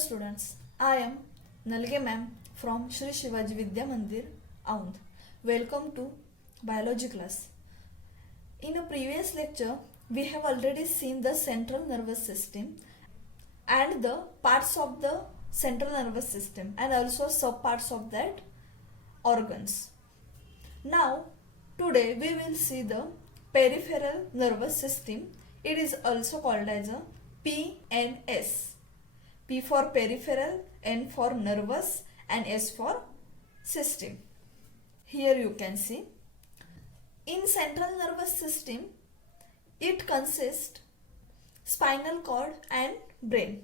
students, I am Nalge ma'am from Shri Shivaji Vidya Mandir, Aundh. Welcome to biology class. In a previous lecture, we have already seen the central nervous system and the parts of the central nervous system and also subparts of that organs. Now, today we will see the peripheral nervous system. It is also called as a PNS. P for peripheral, N for nervous and S for system. Here you can see. In central nervous system, it consists spinal cord and brain.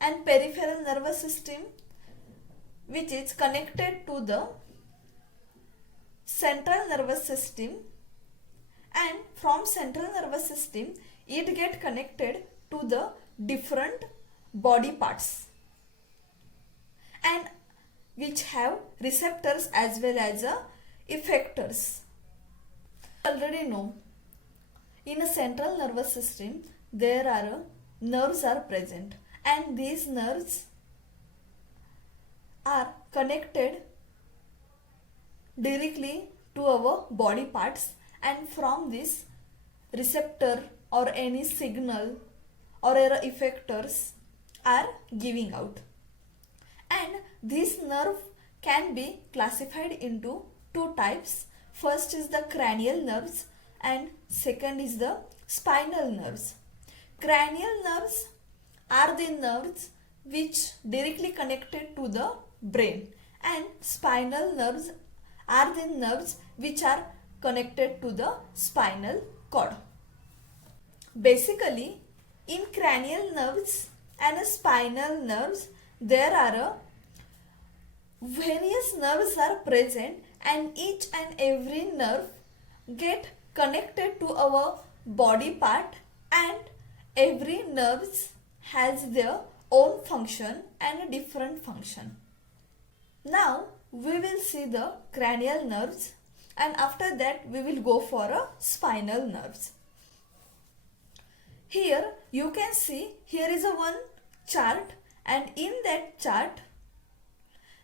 And peripheral nervous system, which is connected to the central nervous system, and from central nervous system it get connected to the different body parts and which have receptors as well as effectors. Already know in a central nervous system there are nerves are present and these nerves are connected directly to our body parts, and from this receptor or any signal or effectors are giving out. And this nerve can be classified into two types. First is the cranial nerves and second is the spinal nerves. Cranial nerves are the nerves which directly connected to the brain, and spinal nerves are the nerves which are connected to the spinal cord. Basically, in cranial nerves and spinal nerves, there are various nerves are present, and each and every nerve get connected to our body part, and every nerves has their own function and a different function. Now we will see the cranial nerves, and after that we will go for a spinal nerves. Here you can see here is a one chart, and in that chart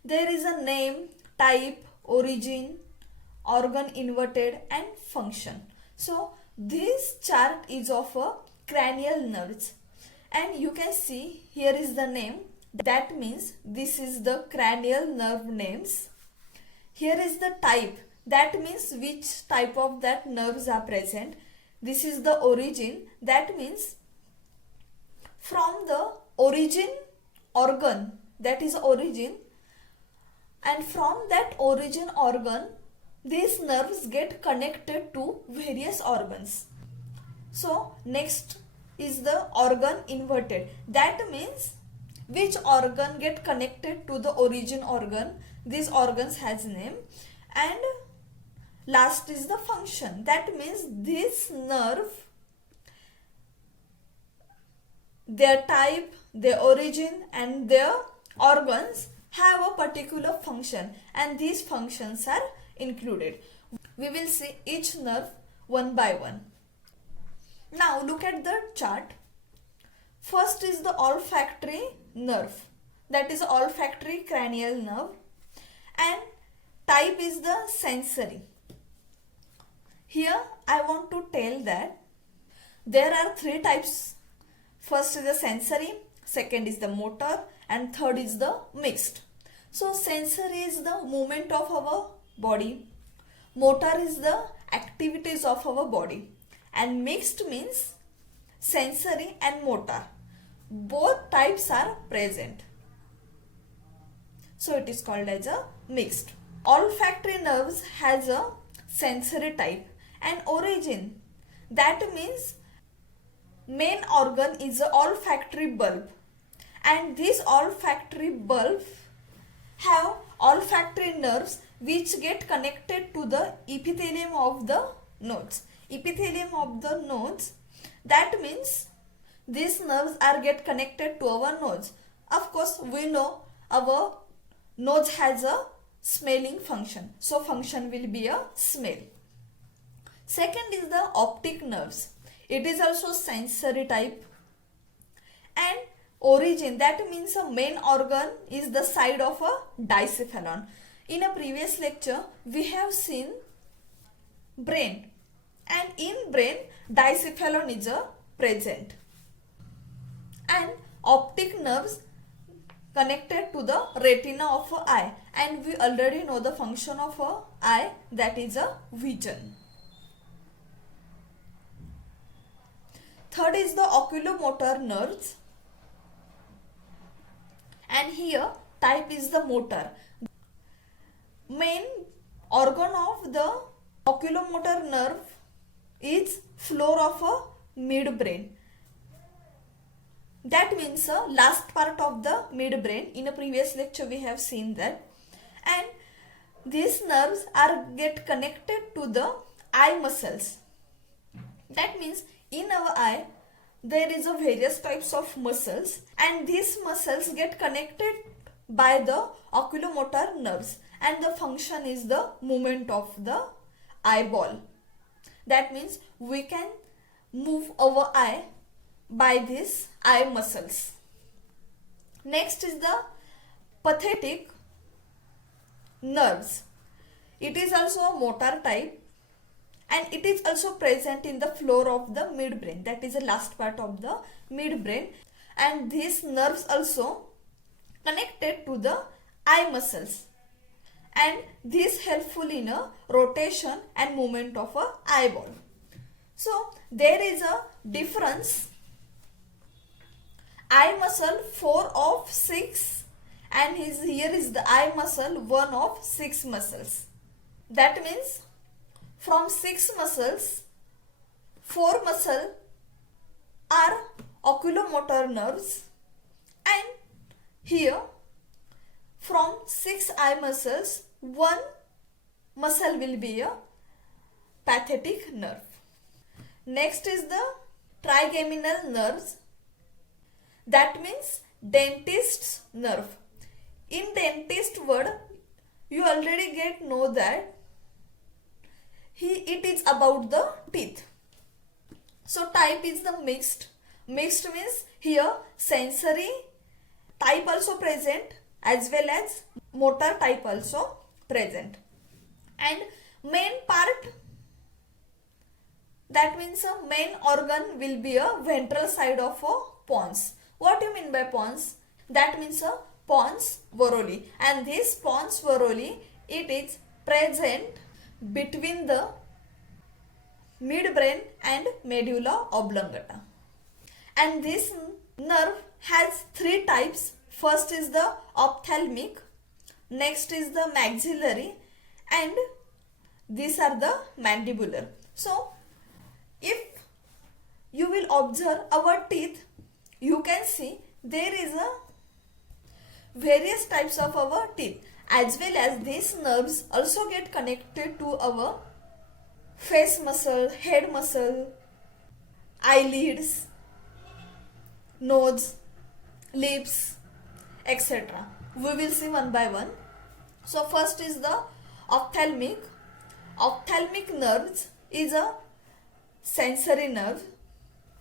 there is a name, type, origin, organ inverted and function. So this chart is of a cranial nerves, and you can see here is the name. That means this is the cranial nerve names. Here is the type. That means which type of that nerves are present. This is the origin. That means from the origin organ, that is origin, and from that origin organ these nerves get connected to various organs. So next is the organ inverted. That means which organ get connected to the origin organ. These organs has name. And last is the function. That means this nerve, their type, their origin and their organs have a particular function, and these functions are included. We will see each nerve one by one. Now look at the chart. First is the olfactory nerve, that is olfactory cranial nerve, and type is the sensory. Here I want to tell that there are three types. First is the sensory, second is the motor, and third is the mixed. So sensory is the movement of our body, motor is the activities of our body, and mixed means sensory and motor. Both types are present. So it is called as a mixed. Olfactory nerves has a sensory type and origin. That means main organ is the olfactory bulb, and this olfactory bulb have olfactory nerves which get connected to the epithelium of the nodes. Epithelium of the nodes, that means these nerves are get connected to our nose. Of course we know our nose has a smelling function, so function will be a smell. Second is the optic nerves. It is also sensory type, and origin, that means a main organ is the side of a dicephalon. In a previous lecture we have seen brain, and in brain dicephalon is present, and optic nerves connected to the retina of a eye, and we already know the function of a eye, that is a vision. Third is the oculomotor nerves, and here type is the motor. Main organ of the oculomotor nerve is floor of a midbrain. That means last part of the midbrain. In a previous lecture we have seen that, and these nerves are get connected to the eye muscles. That means in our eye there is a various types of muscles, and these muscles get connected by the oculomotor nerves, and the function is the movement of the eyeball. That means we can move our eye by these eye muscles. Next is the pathetic nerves. It is also a motor type, and it is also present in the floor of the midbrain, that is the last part of the midbrain, and these nerves also connected to the eye muscles, and this helpful in a rotation and movement of a eyeball. So there is a difference. Eye muscle 4 of 6, and here is the eye muscle 1 of 6 muscles. That means from 6 muscles, 4 muscles are oculomotor nerves, and here from 6 eye muscles, 1 muscle will be a pathetic nerve. Next is the trigeminal nerves. That means dentist's nerve. In dentist word, you already know that it is about the teeth. So type is the mixed. Mixed means here sensory type also present as well as motor type also present. And main part, that means a main organ will be a ventral side of a pons. What do you mean by pons? That means a pons varolii, and this pons varolii, it is present between the midbrain and medulla oblongata. And this nerve has 3 types. First is the ophthalmic, next is the maxillary, and these are the mandibular. So if you will observe our teeth, you can see there is a various types of our teeth, as well as these nerves also get connected to our face muscle, head muscle, eyelids, nose, lips, etc. We will see one by one. So first is the ophthalmic. Ophthalmic nerves is a sensory nerve,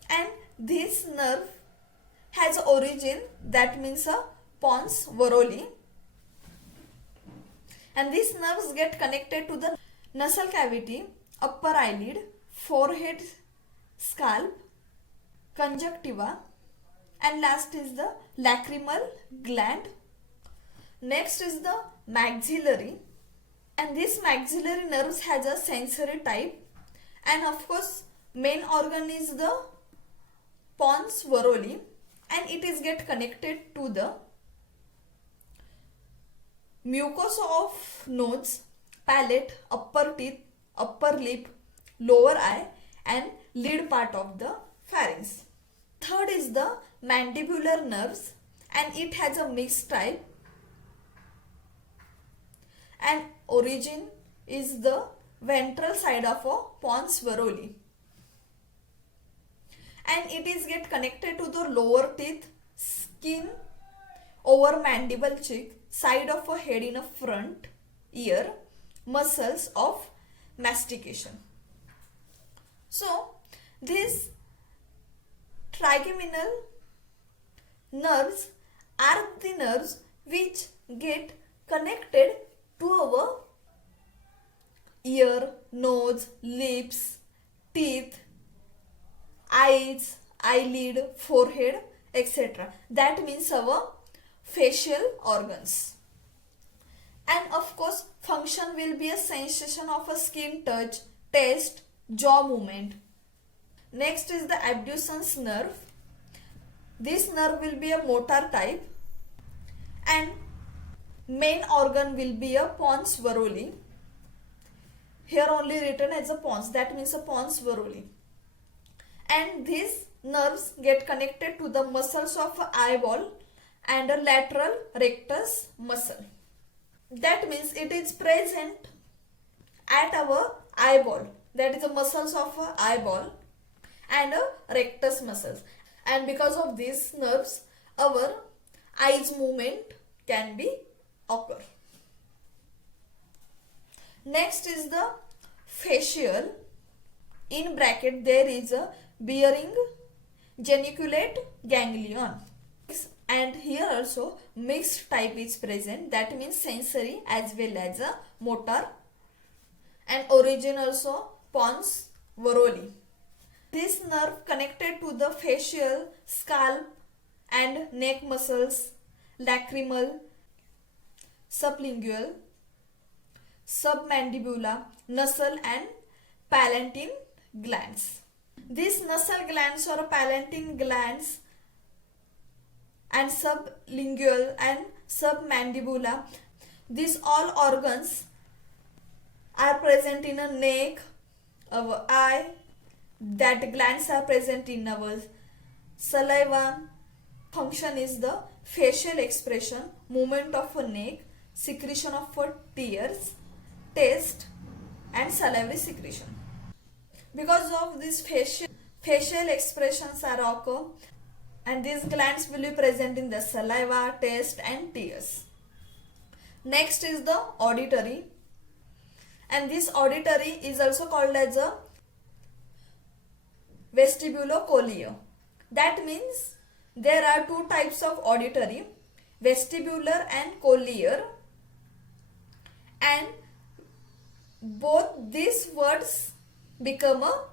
and this nerve has origin, that means a pons varolii, and these nerves get connected to the nasal cavity, upper eyelid, forehead, scalp, conjunctiva, and last is the lacrimal gland. Next is the maxillary, and this maxillary nerves has a sensory type, and of course main organ is the pons varolii, and it is get connected to the mucosa of nose, palate, upper teeth, upper lip, lower eye, and lid part of the pharynx. Third is the mandibular nerves, and it has a mixed type, and origin is the ventral side of a pons varolii, and it is get connected to the lower teeth, skin, over mandible cheek, side of a head in a front ear, muscles of mastication. So this trigeminal nerves are the nerves which get connected to our ear, nose, lips, teeth, eyes, eyelid, forehead, etc. That means our facial organs. And of course, function will be a sensation of a skin touch, taste, jaw movement. Next is the abducens nerve. This nerve will be a motor type and main organ will be a pons varolii. Here only written as a pons, that means a pons varolii. And these nerves get connected to the muscles of eyeball and a lateral rectus muscle. That means it is present at our eyeball, that is the muscles of our eyeball and a rectus muscles. And because of these nerves, our eyes movement can be occur. Next is the facial. In bracket there is a bearing geniculate ganglion. And here also mixed type is present, that means sensory as well as a motor, and origin also pons varolii. This nerve connected to the facial, scalp and neck muscles, lacrimal, sublingual, submandibular, nasal and palatine glands. These nasal glands or palatine glands and sublingual and submandibular, these all organs are present in a neck, our eye, that glands are present in our saliva. Function is the facial expression, movement of a neck, secretion of tears, taste and salivary secretion. Because of these facial expressions are occur, and these glands will be present in the saliva, taste and tears. Next is the auditory, and this auditory is also called as a vestibulocochlear. That means there are two types of auditory, vestibular and cochlear, and both these words become a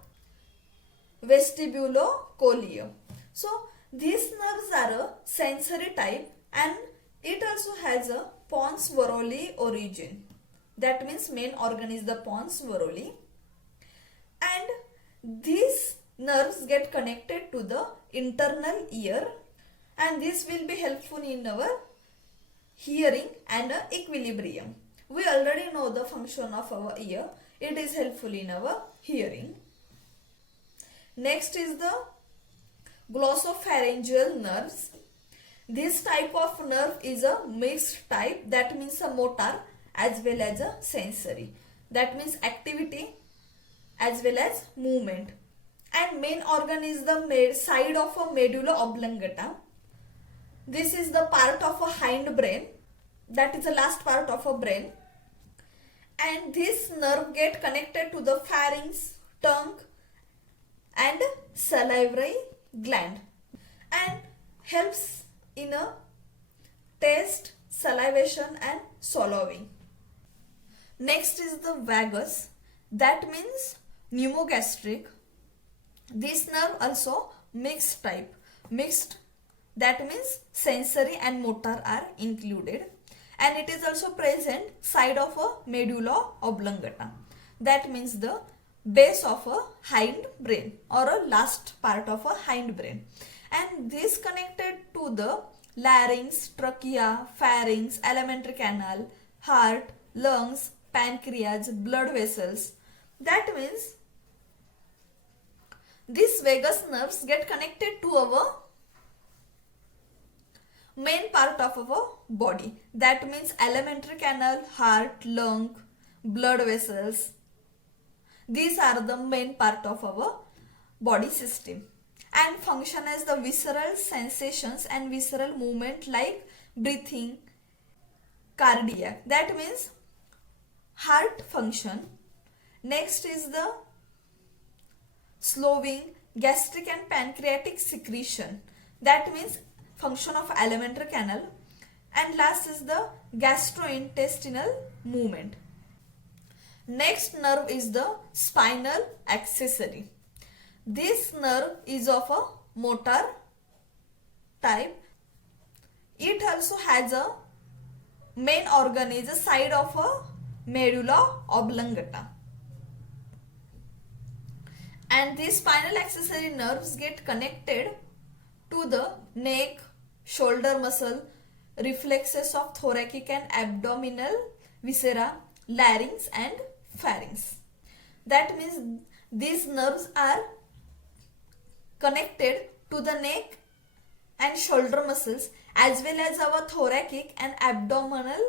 vestibulocochlear. So these nerves are a sensory type and it also has a pons varolii origin. That means main organ is the pons varolii, and these nerves get connected to the internal ear, and this will be helpful in our hearing and equilibrium. We already know the function of our ear. It is helpful in our hearing. Next is the glossopharyngeal nerves. This type of nerve is a mixed type, that means a motor as well as a sensory. That means activity as well as movement. And main organ is the side of a medulla oblongata. This is the part of a hind brain, that is the last part of a brain. And this nerve get connected to the pharynx, tongue and salivary gland and helps in a taste, salivation and swallowing. Next is the vagus, that means pneumogastric. This nerve also mixed type. Mixed, that means sensory and motor are included, and it is also present side of a medulla oblongata. That means the base of a hind brain or a last part of a hind brain, and this connected to the larynx, trachea, pharynx, alimentary canal, heart, lungs, pancreas, blood vessels. That means these vagus nerves get connected to our main part of our body. That means alimentary canal, heart, lung, blood vessels. These are the main part of our body system and function as the visceral sensations and visceral movement like breathing, cardiac. That means heart function. Next is the slowing gastric and pancreatic secretion. That means function of alimentary canal, and last is the gastrointestinal movement. Next nerve is the spinal accessory. This nerve is of a motor type. It also has a main organ is a side of a medulla oblongata. And these spinal accessory nerves get connected to the neck, shoulder muscle, reflexes of thoracic and abdominal viscera, larynx and pharynx. That means these nerves are connected to the neck and shoulder muscles as well as our thoracic and abdominal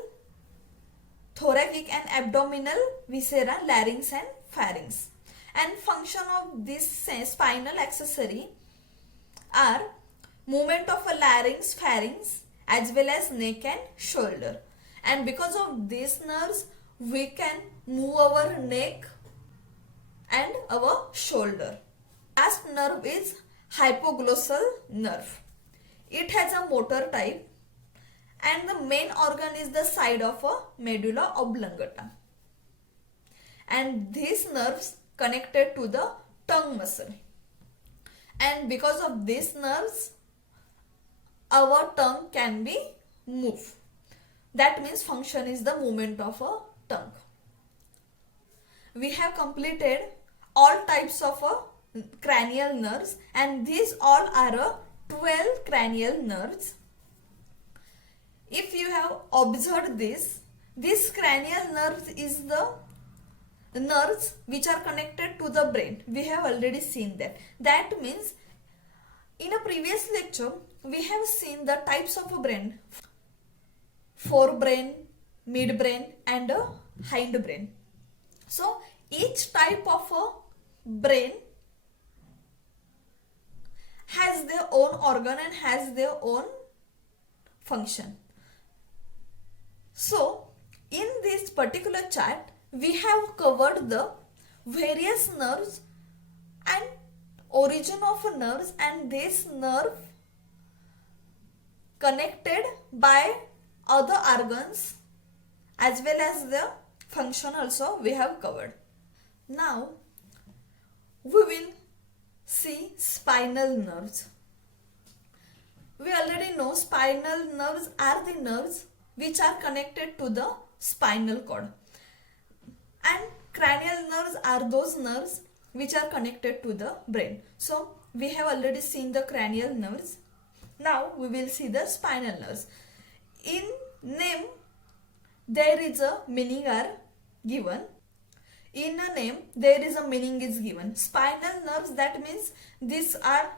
viscera, larynx and pharynx. And function of this spinal accessory are movement of a larynx, pharynx as well as neck and shoulder. And because of these nerves we can move our neck and our shoulder. Last nerve is hypoglossal nerve. It has a motor type and the main organ is the side of a medulla oblongata. And these nerves connected to the tongue muscle. And because of these nerves our tongue can be moved. That means function is the movement of a tongue. We have completed all types of cranial nerves, and these all are 12 cranial nerves. If you have observed this cranial nerves is the nerves which are connected to the brain. We have already seen that. That means in a previous lecture we have seen the types of a brain: forebrain, midbrain and a hindbrain. So each type of a brain has their own organ and has their own function. So in this particular chart we have covered the various nerves and origin of nerves, and this nerve connected by other organs as well as the function also we have covered. Now we will see spinal nerves. We already know spinal nerves are the nerves which are connected to the spinal cord, and cranial nerves are those nerves which are connected to the brain. So we have already seen the cranial nerves. Now we will see the spinal nerves. In name there is a meaning are given. In a name there is a meaning is given. Spinal nerves, that means these are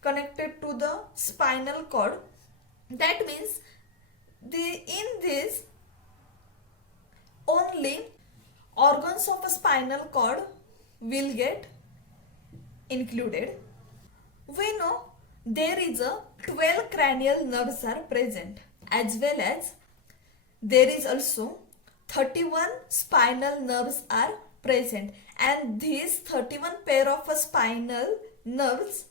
connected to the spinal cord. That means in this only organs of a spinal cord will get included. We know there is a 12 cranial nerves are present, as well as there is also 31 spinal nerves are present, and these 31 pair of spinal nerves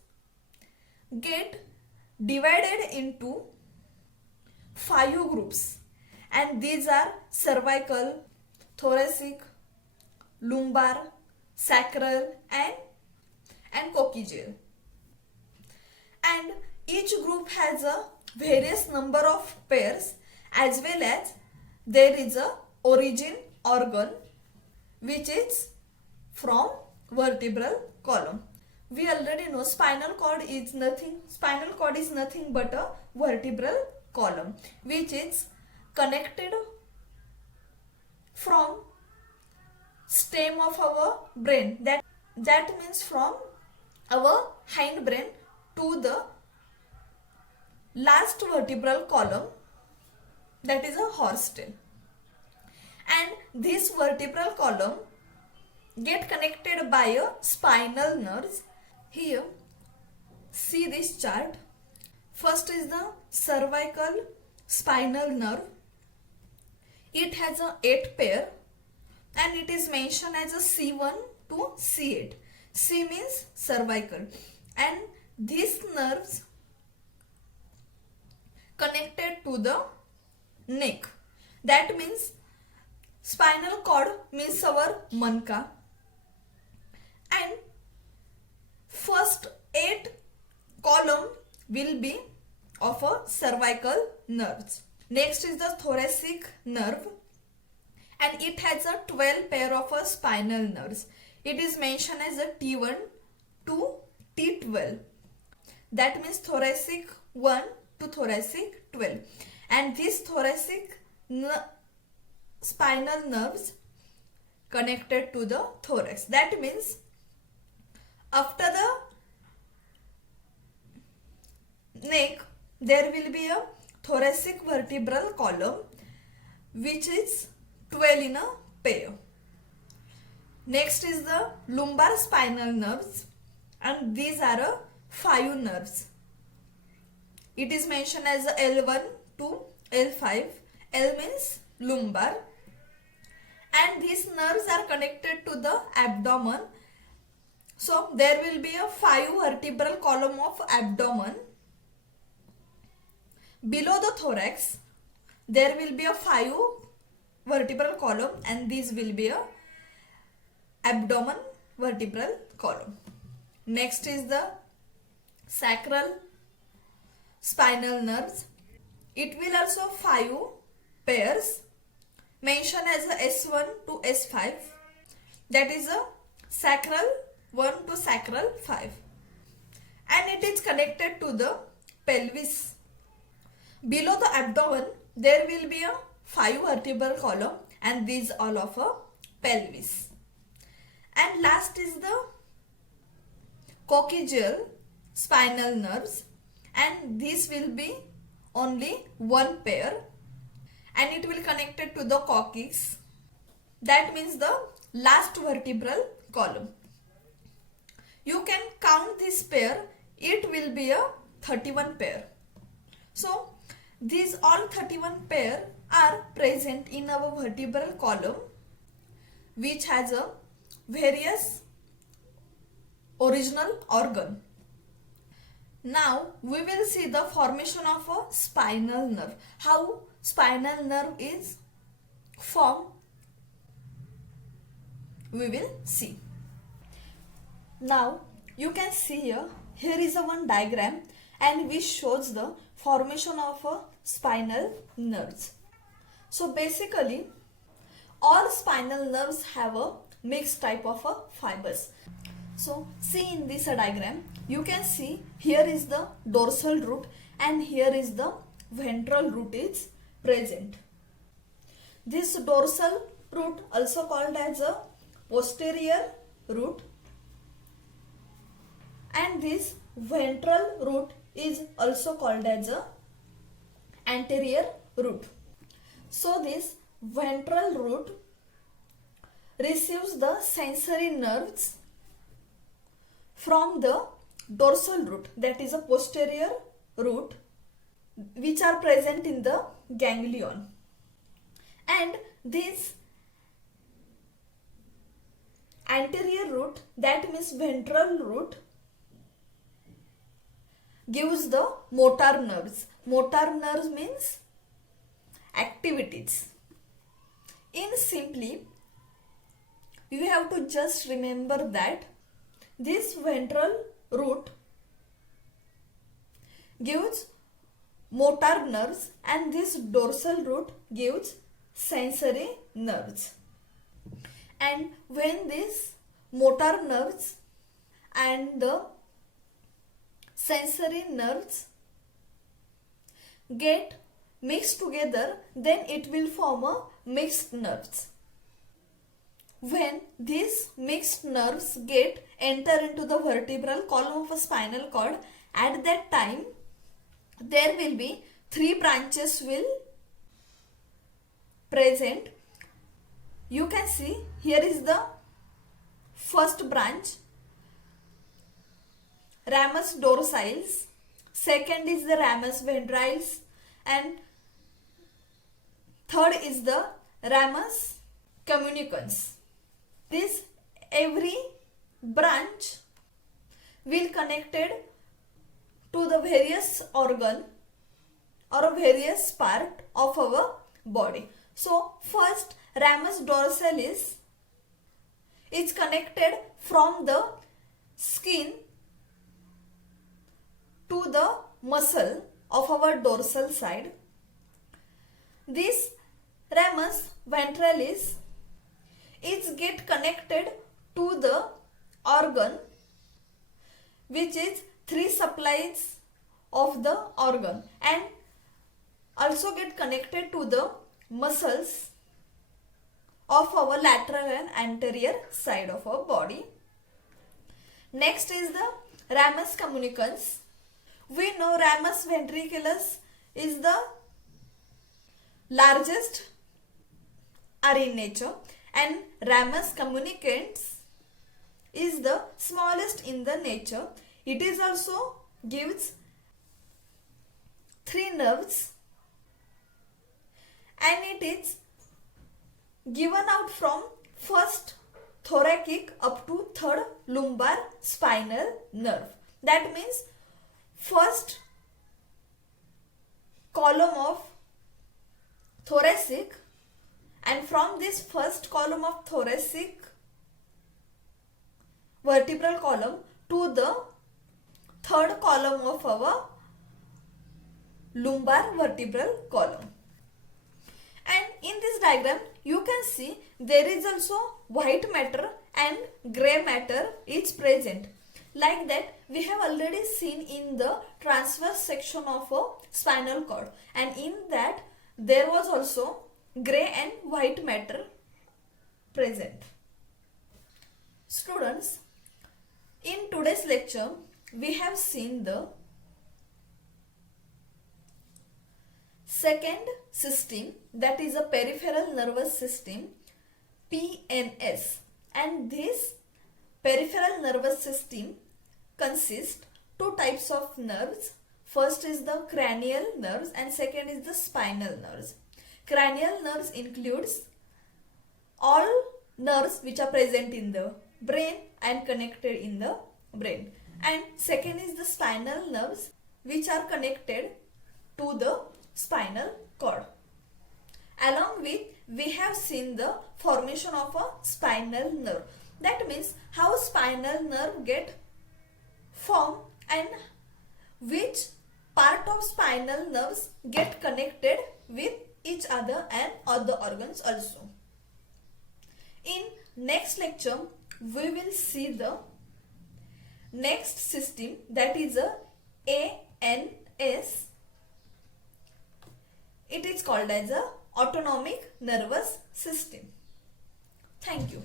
get divided into 5 groups, and these are cervical, thoracic, lumbar, sacral and coccygeal. And each group has a various number of pairs, as well as there is a origin organ which is from vertebral column. We already know spinal cord is nothing but a vertebral column which is connected from stem of our brain, that means from our hindbrain to the last vertebral column, that is a horse tail. And this vertebral column get connected by a spinal nerves. Here see this chart. First is the cervical spinal nerve. It has a 8 pair and it is mentioned as a C1 to C8. C means cervical, and these nerves connected to the neck. That means spinal cord means our manka, and first 8 column will be of a cervical nerves. Next is the thoracic nerve, and it has a 12 pair of a spinal nerves. It is mentioned as a T1 to T12. That means thoracic 1 to thoracic 12. And these thoracic spinal nerves connected to the thorax. That means after the neck there will be a thoracic vertebral column which is 12 in a pair. Next is the lumbar spinal nerves, and these are 5 nerves. It is mentioned as L1 to L5. L means lumbar, and these nerves are connected to the abdomen. So there will be a 5 vertebral column of abdomen. Below the thorax there will be a 5 vertebral column, and these will be a abdomen vertebral column. Next is the sacral spinal nerves. It will also 5 pairs mentioned as a S1 to S5. That is a sacral 1 to sacral 5, and it is connected to the pelvis. Below the abdomen there will be a 5 vertebral column, and these all of a pelvis. And last is the coccygeal spinal nerves, and this will be only 1 pair, and it will connected to the coccyx. That means the last vertebral column. You can count this pair, it will be a 31 pair. So these all 31 pair are present in our vertebral column, which has a various original organ. Now we will see the formation of a spinal nerve. How spinal nerve is formed, we will see. Now you can see here is a one diagram, and which shows the formation of a spinal nerves. So basically all spinal nerves have a mixed type of fibers. So see in this diagram, you can see here is the dorsal root and here is the ventral root is present. This dorsal root also called as a posterior root, and this ventral root is also called as a anterior root. So this ventral root receives the sensory nerves from the dorsal root, that is a posterior root, which are present in the ganglion. And this anterior root, that means ventral root, gives the motor nerves. Motor nerves means activities. In simply, you have to just remember that this ventral root gives motor nerves and this dorsal root gives sensory nerves. And when these motor nerves and the sensory nerves get mixed together, then it will form a mixed nerves. When these mixed nerves get enter into the vertebral column of a spinal cord, at that time there will be 3 branches will present. You can see here is the first branch, ramus dorsalis, second is the ramus ventralis, and third is the ramus communicans. This every branch will connected to the various organ or a various part of our body. So first, ramus dorsalis is connected from the skin to the muscle of our dorsal side. This ramus ventralis is get connected to the organ, which is three supplies of the organ, and also get connected to the muscles of our lateral and anterior side of our body. Next is the ramus communicans. We know ramus ventriculus is the largest are in nature, and ramus communicans is the smallest in the nature. It is also gives three nerves, and it is given out from first thoracic up to third lumbar spinal nerve. That means first column of thoracic, and from this first column of thoracic vertebral column to the third column of our lumbar vertebral column. And in this diagram you can see there is also white matter and gray matter is present. Like that we have already seen in the transverse section of a spinal cord, and in that there was also gray and white matter present. Students, in today's lecture we have seen the second system, that is a peripheral nervous system, PNS, and this peripheral nervous system consists two types of nerves. First is the cranial nerves and second is the spinal nerves. Cranial nerves includes all nerves which are present in the brain and connected in the brain, and second is the spinal nerves which are connected to the spinal cord. Along with we have seen the formation of a spinal nerve. That means how spinal nerve get formed and which part of spinal nerves get connected with each other and other organs also. In next lecture we will see the next system, that is a ANS. It is called as a autonomic nervous system. Thank you.